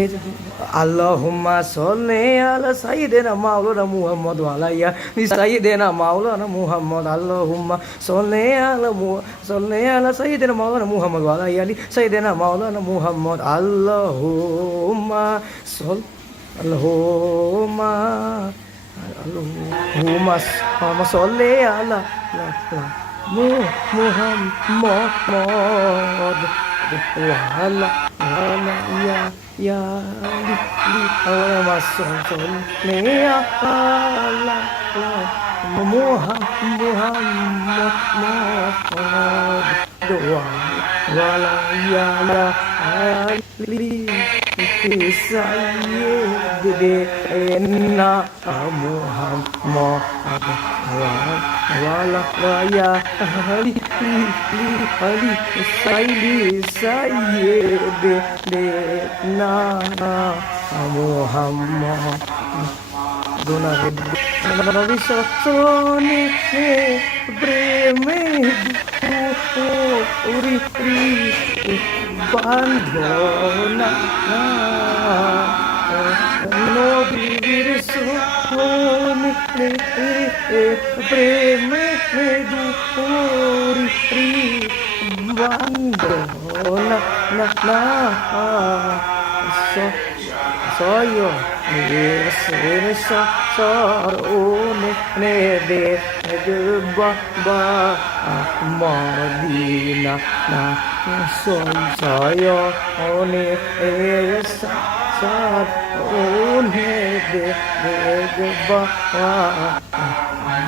এই যে আল্লাহুম্মা সল্লি আলা সাইয়্যিদিনা মাওলানা মুহাম্মদ ওয়া আলা সাইয়্যিদিনা মাওলানা মুহাম্মদ আল্লাহুম্মা সল্লি আলা সাইয়্যিদিনা মাওলানা মুহাম্মদ ওয়া আলা সাইয়্যিদিনা মাওলানা মুহাম্মদ আল্লাহুম্মা আল্লাহুম্মা সল্লি আলা মুহাম্মদ وهلا وهلا يا لي أول ما صلني يا هلا محمد ولا يا لي سيدنا محمد ولا يا سيدنا محمد নবী সনে প্রেমে উরি বান্ধনা নবীর সনে প্রেমে দুরি বান্ধনা না soyo esa sorone ne de ba madina na soyo one esa sorone de ba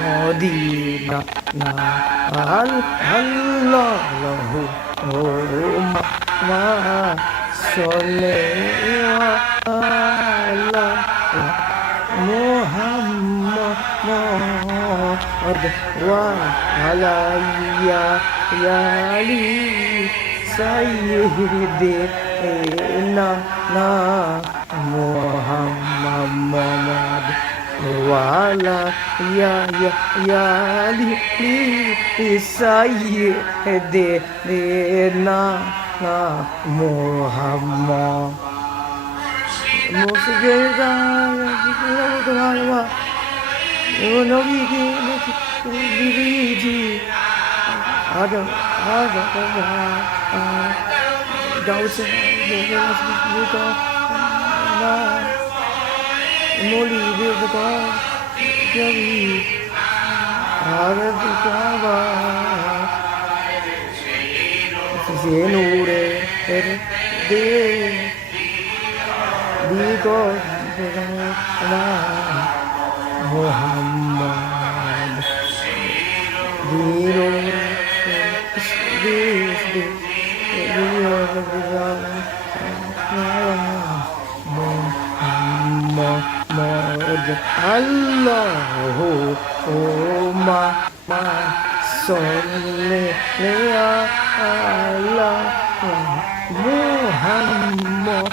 madina na allahu ma Sole ala Muhammad wa ala ali sayyidina Muhammad wa ala ali sayyidina Muhammad Musigera Muhammad Nobiji Adam Dausa Moli Vivaka Javi Aradukava Zenure de digo Muhammad diro Muhammad Allahumma salli ala Muhammad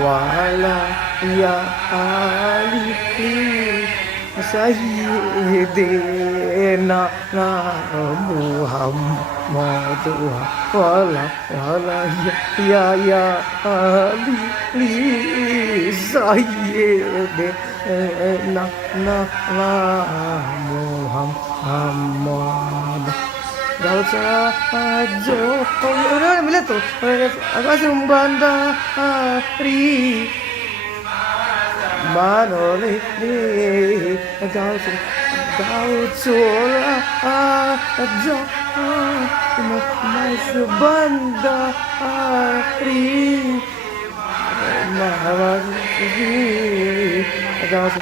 wa ala ali sayyidina Muhammad wa ala ali sayyidina Muhammad Dausa ajo udah milet tuh apa sih bandari manoli Dausa ajo mas bandari mahawali Dausa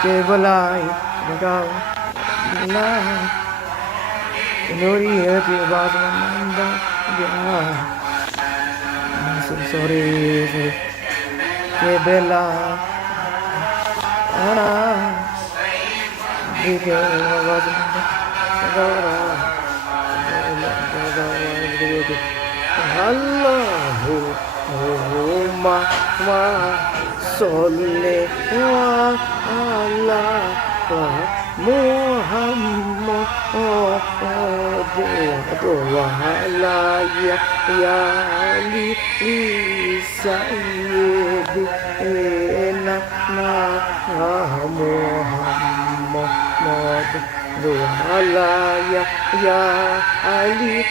kebalai Dausa Nuri hati bahasa ya sorry ke bela ana dike bahasa Allahumma sholli ala Muhammad ya li sayyidina Muhammad ya Ali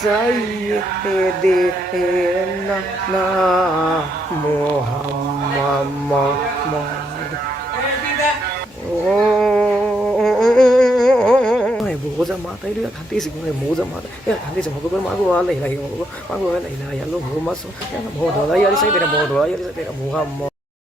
sayyidina Muhammad 모자 마다 이리야 간티시 고네 모자 마다 야 간티시 먹고 마고 와 레이라 이거 마고 와 레이라 야 로 뭐 마소 야 뭐 도라 야리 사이데나 뭐 도라 야리 사이데나 뭐